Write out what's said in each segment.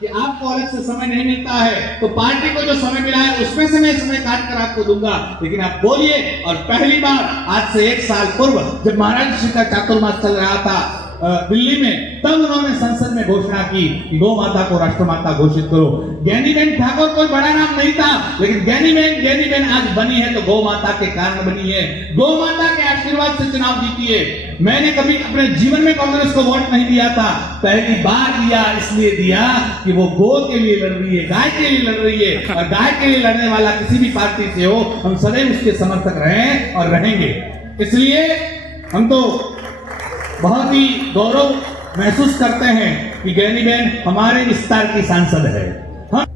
कि आपको अलग से समय नहीं मिलता है तो पार्टी को जो समय मिला है उसमें से मैं समय काट कर आपको दूंगा, लेकिन आप बोलिए। और पहली बार आज से 1 साल पूर्व जब महाराज जी का चातुर्मास चल रहा था दिल्ली में, तब उन्होंने संसद में घोषणा की कि गौ माता को राष्ट्रमाता घोषित करो। ज्ञानीबेन ठाकुर कोई बड़ा नाम नहीं था, लेकिन ज्ञानीबेन आज बनी है तो गौ माता के कारण बनी है। गौ माता के आशीर्वाद से चुनाव जीती है। मैंने कभी अपने जीवन में कांग्रेस को वोट नहीं दिया था, पहली बार दिया, इसलिए दिया कि वो गौ के लिए लड़ रही है, गाय के लिए लड़ रही है, और गाय के लिए लड़ने वाला किसी भी पार्टी से हो, हम सदैव उसके समर्थक रहे और रहेंगे। इसलिए हम तो बहुत ही गौरव महसूस करते हैं कि ज्ञानीबेन हमारे विस्तार की सांसद है।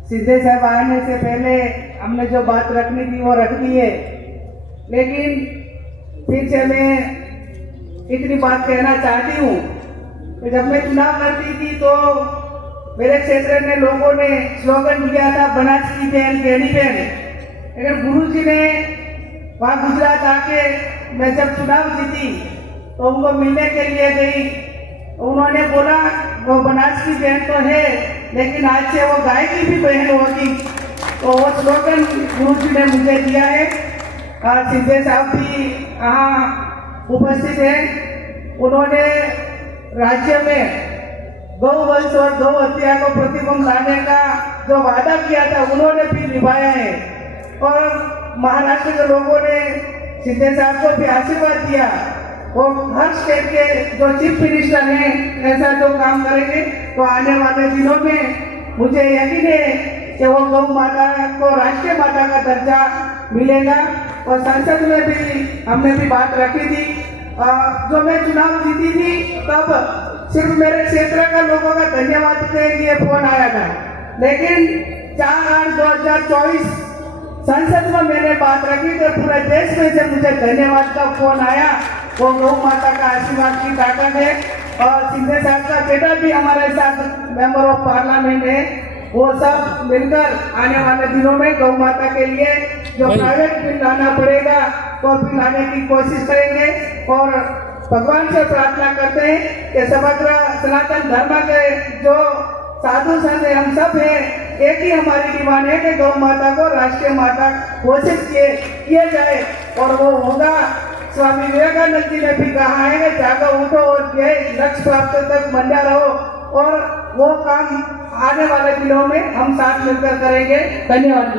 सिद्धे साहब आने से पहले हमने जो बात रखनी थी वो रख दी है, लेकिन फिर से मैं इतनी बात कहना चाहती हूँ कि जब मैं चुनाव लड़ती थी तो मेरे क्षेत्र में लोगों ने स्लोगन दिया था बनास की बहन ज्ञानीबेन। लेकिन गुरु जी ने वहाँ गुजरात आके मैं जब चुनाव जीती तो उनको मिलने के लिए गई, उन्होंने बोला वो बनास की बहन तो है लेकिन आज से वो गाय की भी बहन होगी। तो वो स्लोगन गुरु जी ने मुझे दिया है। सिद्धे साहब भी यहाँ उपस्थित है, उन्होंने राज्य में गौ वंश और गौ हत्या को प्रतिबंध लाने का जो वादा किया था उन्होंने भी निभाया है। और महाराष्ट्र के लोगों ने सिद्धे साहब को भी आशीर्वाद दिया, वो हर स्टेट के जो चीफ मिनिस्टर हैं ऐसा जो काम करेंगे तो आने वाले दिनों में मुझे यकीन है कि वो गौ माता को राष्ट्रीय माता का दर्जा मिलेगा। और संसद में भी हमने भी बात रखी थी, जो मैं चुनाव जीती थी तब सिर्फ मेरे क्षेत्र का लोगों का धन्यवाद के लिए फोन आया था, लेकिन 4/8/2024 संसद में मैंने बात रखी तो पूरे देश में से मुझे धन्यवाद का फोन आया। वो गौ माता का आशीर्वाद की ताकत है। और सिद्धे साहब का बेटा भी हमारे साथ मेंबर ऑफ पार्लियामेंट है, वो सब मिलकर आने वाले दिनों में गौ माता के लिए जो प्राइवेट बिल लाना पड़ेगा तो भी लाने की कोशिश करेंगे। और भगवान से प्रार्थना करते हैं कि समग्र सनातन धर्म के जो साधु संत हम सब हैं, एक ही हमारी डिमांड है कि गौ माता को राष्ट्रीय माता घोषित किए जाए, और वो होगा। स्वामी विवेकानंद जी ने भी कहा है कि जागो उठो और ये लक्ष्य प्राप्त तक बंधा रहो, और वो काम आने वाले दिनों में हम साथ मिलकर करेंगे। धन्यवाद।